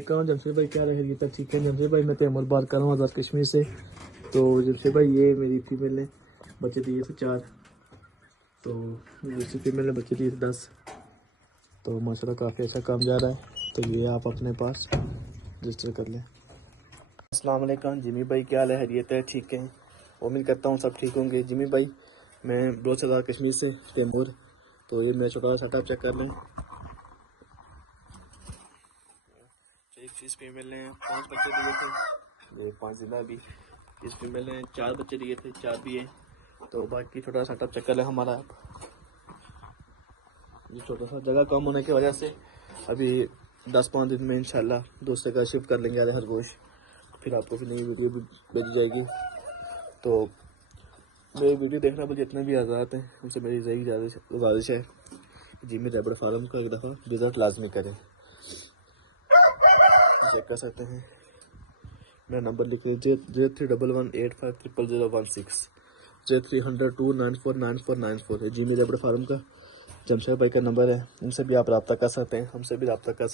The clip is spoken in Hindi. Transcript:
जमशेद भाई क्या रहे था? ठीक है जमशेद भाई, मैं तैमूर बात कर रहा हूँ आज़ाद कश्मीर से। तो जमशेद भाई ये मेरी फीमेल ने बच्चे दिए थे 4, तो दूसरी फीमेल ने बच्चे दिए थे 10। तो माशाल्लाह काफ़ी अच्छा काम जा रहा है। तो ये आप अपने पास रजिस्टर कर लें। अस्सलाम वालेकुम जिमी भाई, क्या हाल है? खैरियत है? ठीक है, उम्मीद करता हूँ सब ठीक होंगे। जिमी भाई मैं बलोच आज़ाद कश्मीर से तैमूर। तो ये मेरा छोटा सा सेटअप चेक कर लें। इस फीमेल ने 5 बच्चे दिए थे, ये 5 जिंदा भी। इस फीमेल ने 4 बच्चे दिए थे, 4 भी हैं। तो बाकी छोटा सा सेटअप चेक कर लें हमारा। ये छोटा सा जगह कम होने की वजह से अभी 10-5 दिन में इंशाल्लाह दूसरे का शिफ्ट कर लेंगे हर गोश। फिर आपको फिर नई वीडियो भी भेजी जाएगी। तो मेरी वीडियो देखना पर जितने भी आज़ाद हैं उनसे मेरी यही गुजारिश है, जिमी रैबिट फार्म का एक दफ़ा विज़िट लाजमी करें। चेक कर सकते हैं, मेरा नंबर लिख लीजिए 0311850016 030029499494। जिमी रैबिट फार्म का जमशेद भाई का नंबर है, उनसे भी आप रब्ता कर सकते हैं, हमसे भी रब्ता कर सकते हैं।